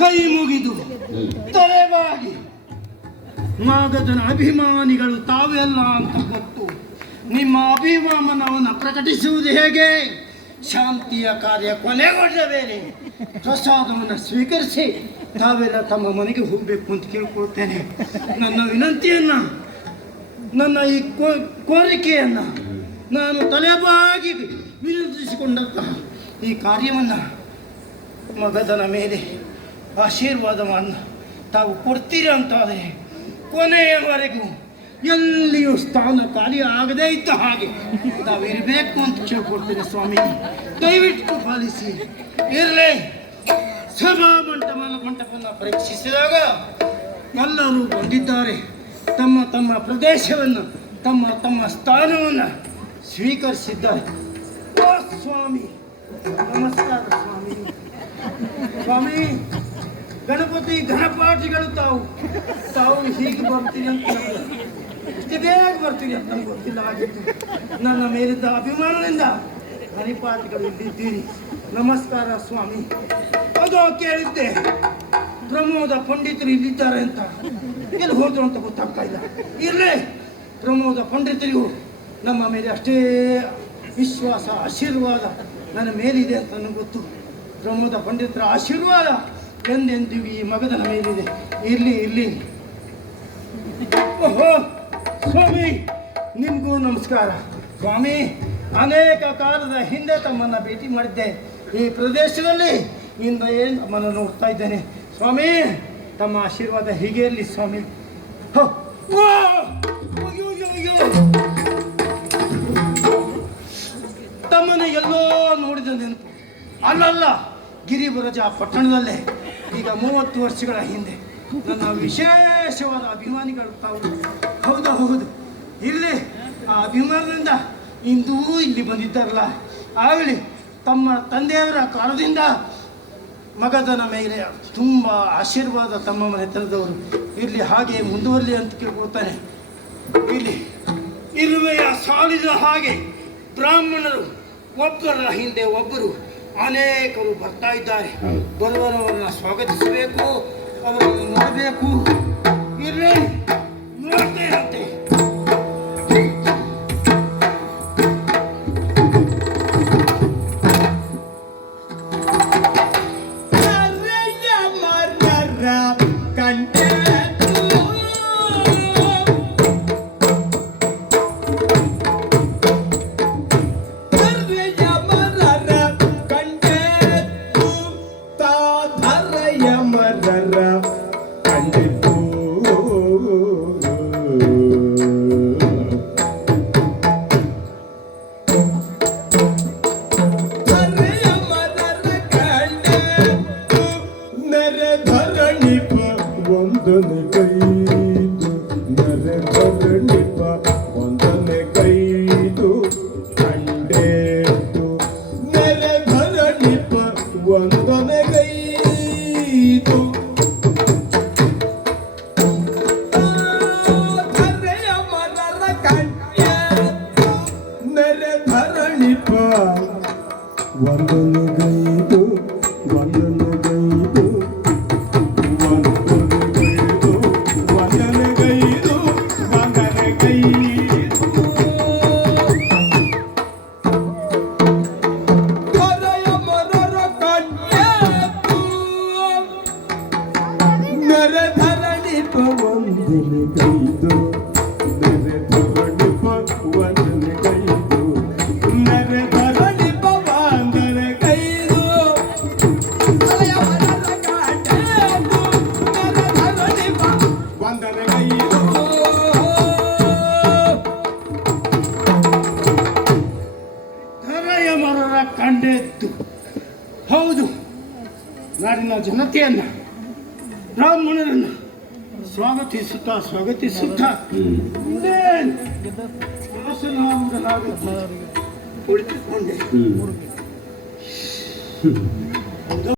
ಕೈ ಮುಗಿದು ತಲೆಬಾಗಿ ಮಾಗಧನ ಅಭಿಮಾನಿಗಳು ತಾವೆಲ್ಲ ಅಂತ ಗೊತ್ತು. ನಿಮ್ಮ ಅಭಿಮಾನವನ್ನು ಪ್ರಕಟಿಸುವುದು ಹೇಗೆ? ಶಾಂತಿಯ ಕಾರ್ಯ ಕೊನೆಗೊಂಡ ಮೇಲೆ ಪ್ರಸಾದವನ್ನು ಸ್ವೀಕರಿಸಿ ತಾವೆಲ್ಲ ತಮ್ಮ ಮನೆಗೆ ಹೋಗಬೇಕು ಅಂತ ಕೇಳ್ಕೊಳ್ತೇನೆ. ನನ್ನ ವಿನಂತಿಯನ್ನು, ನನ್ನ ಈ ಕೋರಿಕೆಯನ್ನು ನಾನು ತಲೆಬಾಗಿ ವಿರೋಧಿಸಿಕೊಂಡಂತಹ ಈ ಕಾರ್ಯವನ್ನು ಮಗಧನ ಮೇಲೆ ಆಶೀರ್ವಾದವನ್ನು ತಾವು ಕೊಡ್ತೀರ ಅಂತಾದರೆ ಕೊನೆಯವರೆಗೂ ಎಲ್ಲಿಯೂ ಸ್ಥಾನ ಖಾಲಿ ಆಗದೇ ಇದ್ದ ಹಾಗೆ ತಾವಿರಬೇಕು ಅಂತ ಕೇಳ್ಕೊಡ್ತೇನೆ ಸ್ವಾಮಿ. ದಯವಿಟ್ಟು ಪಾಲಿಸಿ. ಇರಲಿ. ಸಭಾ ಮಂಟಪವನ್ನು ಪರೀಕ್ಷಿಸಿದಾಗ ಎಲ್ಲರೂ ಬಂದಿದ್ದಾರೆ. ತಮ್ಮ ತಮ್ಮ ಪ್ರದೇಶವನ್ನು, ತಮ್ಮ ತಮ್ಮ ಸ್ಥಾನವನ್ನು ಸ್ವೀಕರಿಸಿದ್ದಾರೆ. ಓ ಸ್ವಾಮಿ, ನಮಸ್ಕಾರ ಸ್ವಾಮಿ. ಸ್ವಾಮಿ, ಗಣಪತಿ ಗಣಪಾಠಿಗಳು ತಾವು ಹೀಗೆ ಬರ್ತೀರಿ ಅಂತ ಇಷ್ಟು ಬೇಗ ಬರ್ತೀರಿ ಅಂತ ನನಗೆ ಗೊತ್ತಿಲ್ಲ ಆಗಿತ್ತು. ನನ್ನ ಮೇಲಿದ್ದ ಅಭಿಮಾನದಿಂದ ಹರಿಪಾಠಿಗಳು ಇಲ್ಲಿದ್ದೀರಿ. ನಮಸ್ಕಾರ ಸ್ವಾಮಿ. ಅದು ಕೇಳಿದ್ದೆ, ಪ್ರಮೋದ ಪಂಡಿತರು ಇಲ್ಲಿದ್ದಾರೆ ಅಂತ. ಎಲ್ಲಿ ಹೋದ್ರು ಅಂತ ಗೊತ್ತಾಗ್ತಾ ಇಲ್ಲ. ಇರಲೇ, ಪ್ರಮೋದ ಪಂಡಿತರಿಗೂ ನಮ್ಮ ಮೇಲೆ ಅಷ್ಟೇ ವಿಶ್ವಾಸ, ಆಶೀರ್ವಾದ ನನ್ನ ಮೇಲಿದೆ ಅಂತ ನನಗೆ ಗೊತ್ತು. ಪ್ರಮೋದ ಪಂಡಿತರ ಆಶೀರ್ವಾದ ಎಂದೆಂದಿಗೂ ಈ ಮಗಧನ ಮೇಲಿದೆ. ಇರ್ಲಿ. ಓಹೋ ಸ್ವಾಮಿ, ನಿಮಗೂ ನಮಸ್ಕಾರ. ಸ್ವಾಮಿ, ಅನೇಕ ಕಾಲದ ಹಿಂದೆ ತಮ್ಮನ್ನು ಭೇಟಿ ಮಾಡಿದ್ದೆ. ಈ ಪ್ರದೇಶದಲ್ಲಿ ಇಂದ ತಮ್ಮನ್ನು ನೋಡ್ತಾ ಇದ್ದೇನೆ. ಸ್ವಾಮಿ, ತಮ್ಮ ಆಶೀರ್ವಾದ ಹೀಗೆ ಇರಲಿ ಸ್ವಾಮಿ. ತಮ್ಮನ್ನು ಎಲ್ಲೋ ನೋಡಿದ ನೆನಪು. ಅಲ್ಲಲ್ಲ, ಗಿರಿಬರಜ ಪಟ್ಟಣದಲ್ಲೇ ಈಗ 30 ವರ್ಷಗಳ ಹಿಂದೆ ನನ್ನ ವಿಶೇಷವಾದ ಅಭಿಮಾನಿಗಳು ತಾವು. ಹೌದು. ಇರಲಿ, ಆ ಅಭಿಮಾನದಿಂದ ಇಂದೂ ಇಲ್ಲಿ ಬಂದಿದ್ದಾರಲ್ಲ, ಆಗಲಿ. ತಮ್ಮ ತಂದೆಯವರ ಕಾಲದಿಂದ ಮಗಧನ ಮೇಲೆ ತುಂಬ ಆಶೀರ್ವಾದ ತಮ್ಮ ಮನೆತನದವರು. ಇರಲಿ, ಹಾಗೆ ಮುಂದುವರಲಿ ಅಂತ ಕೇಳ್ಕೊಳ್ತಾನೆ. ಇಲ್ಲಿ ಇರುವೆಯ ಸಾಲಿದ ಹಾಗೆ ಬ್ರಾಹ್ಮಣರು ಒಬ್ಬರ ಹಿಂದೆ ಒಬ್ಬರು ಅನೇಕರು ಬರ್ತಾ ಇದ್ದಾರೆ. ಬರುವವರನ್ನು ಸ್ವಾಗತಿಸಬೇಕು, ಅವರನ್ನು ನೋಡಬೇಕು. ಇರಲಿ, ನೋಡ್ತೇನಂತೆ. ಕಂಡೆದ್ದು ಹೌದು. ನಾಡಿನ ಜನತೆಯನ್ನ, ಬ್ರಾಹ್ಮಣರನ್ನು ಸ್ವಾಗತಿಸುತ್ತಾ ಕುಳಿತುಕೊಂಡೆ.